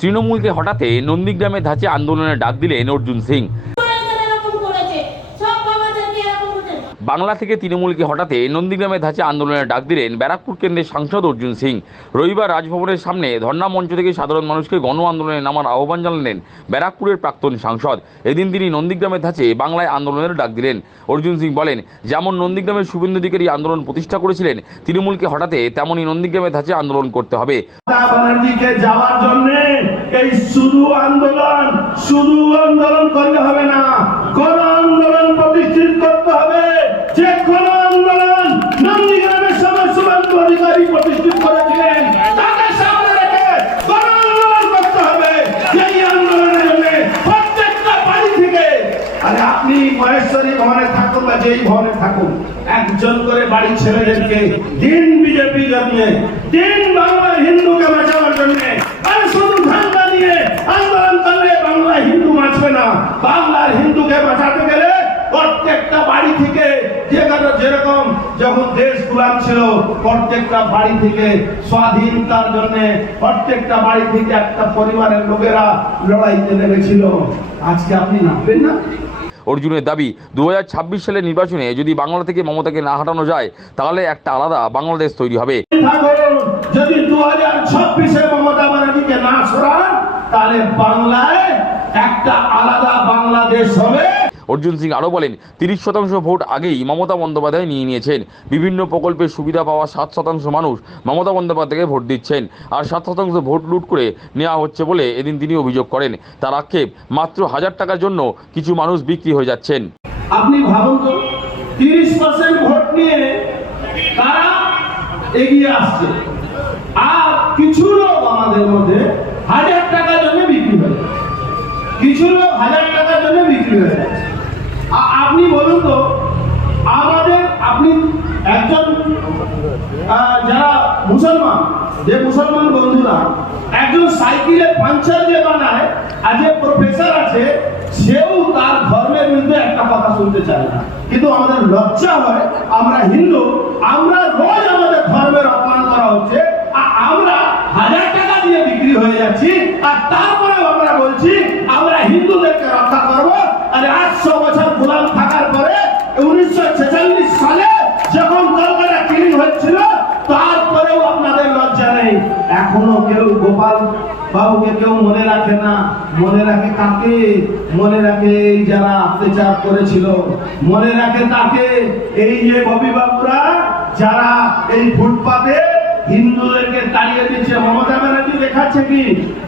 তৃণমূলকে হঠাতে নন্দীগ্রামে ধাঁচে আন্দোলনের ডাক দিলেন অর্জুন সিং। বাংলা থেকে তৃণমূলকে হঠাতে নন্দীগ্রামে ধাঁচে আন্দোলনের ডাক দিলেন ব্যারাকপুর কেন্দ্রের সাংসদ অর্জুন সিং। রবিবার রাজভবনের সামনে ধর্ণা মঞ্চ থেকে সাধারণ মানুষকে গণ আন্দোলনে নামার আহ্বান জানালেন ব্যারাকপুরের প্রাক্তন সাংসদ। এদিন তিনি নন্দীগ্রামের ধাঁচে বাংলায় আন্দোলনের ডাক দিলেন। অর্জুন সিং বলেন, যেমন নন্দীগ্রামের শুভেন্দু অধিকারী আন্দোলন প্রতিষ্ঠা করেছিলেন, তৃণমূলকে হঠাতে তেমনই নন্দীগ্রামের ধাঁচে আন্দোলন করতে হবে। যাওয়ার জন্য এই শুধু আন্দোলন শুধু আন্দোলন করলে হবে না। আরে আপনি মহেশ্বরী ভবনে থাকুন বা যেই ভবনে থাকুন, একজন করে বাড়ি ছেলেদেরকে দিন বিজেপি জন্য, দিন বাংলা হিন্দুকে বাঁচানোর জন্য, আরে শুধু ধান্দা আন্দোলন করলে বাংলা হিন্দু বাঁচবে না। বাংলার হিন্দুকে বাঁচাতে গেলে প্রত্যেকটা বাড়ি থেকে যেখানে যেরকম যখন দেশ গুলাম ছিল, প্রত্যেকটা বাড়ি থেকে স্বাধীনতার জন্য প্রত্যেকটা বাড়ি থেকে একটা পরিবারের লোকেরা লড়াইতে নেমেছিল। আজকে আপনি নামবেন না? অর্জুনের দাবি দু হাজার ছাব্বিশ সালের নির্বাচনে যদি বাংলা থেকে মমতাকে না হাঁটানো যায়, তাহলে একটা আলাদা বাংলাদেশ তৈরি হবে। তাহলে বাংলায় একটা আলাদা বাংলাদেশ হবে। অর্জুন সিং আরও বলেন, তিরিশ শতাংশ ভোট আগেই মমতা বন্দ্যোপাধ্যায় নিয়ে নিয়েছেন। বিভিন্ন প্রকল্পের সুবিধা পাওয়া সাত শতাংশ মানুষ মমতা বন্দ্যোপাধ্যায়কে ভোট দিচ্ছেন। আর সাত শতাংশ ভোট লুট করে নেওয়া হচ্ছে বলে এদিন তিনি অভিযোগ করেন। তার আক্ষেপ, মাত্র হাজার টাকার জন্য কিছু মানুষ বিক্রি হয়ে যাচ্ছেন। আপনি ভাবুন তো, তিরিশ পার্সেন্ট ভোট নিয়ে তারা এগিয়ে আসছে? আর কিছু লোক আমাদের মধ্যে হাজার টাকার জন্য বিক্রি হয়ে যাচ্ছে। কিছু লোক হাজার টাকার জন্য বিক্রি হয়ে যাচ্ছে আ- আপনি বলুন তো আমাদের একজন যারা মুসলমান, যে মুসলমান বন্ধুরা, একজন সাইকেলে পাঞ্চার বানায় আর যে প্রফেসর আছে, সেও তার ধর্মের বিরুদ্ধে একটা কথা শুনতে চায় না। কিন্তু আমাদের লজ্জা হয়, আমরা হিন্দু, আমরা রোজ আমাদের ধর্মের অপমান করা হচ্ছে, আর আমরা হাজার টাকা দিয়ে বিক্রি হয়ে যাচ্ছি, আর তারপরেও এখনও কেউ গোপাল বাবুকে কেউ মনে রাখে না। মনে রাখে কাকে মনে রাখে এই যারা অত্যাচার করেছিল। মনে রাখে তাকে এই যে অভিভাবকরা যারা এই ফুটপাতে হিন্দুদেরকে তাড়িয়ে দিচ্ছে। মমতা ব্যানার্জি দেখাচ্ছে কি?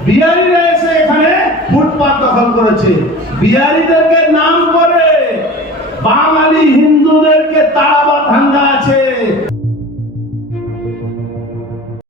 বিহারিরা এসে এখানে ফুটপাত দখল করেছে। বিহারিদেরকে নাম করে বাঙালি হিন্দুদেরকে তাড়া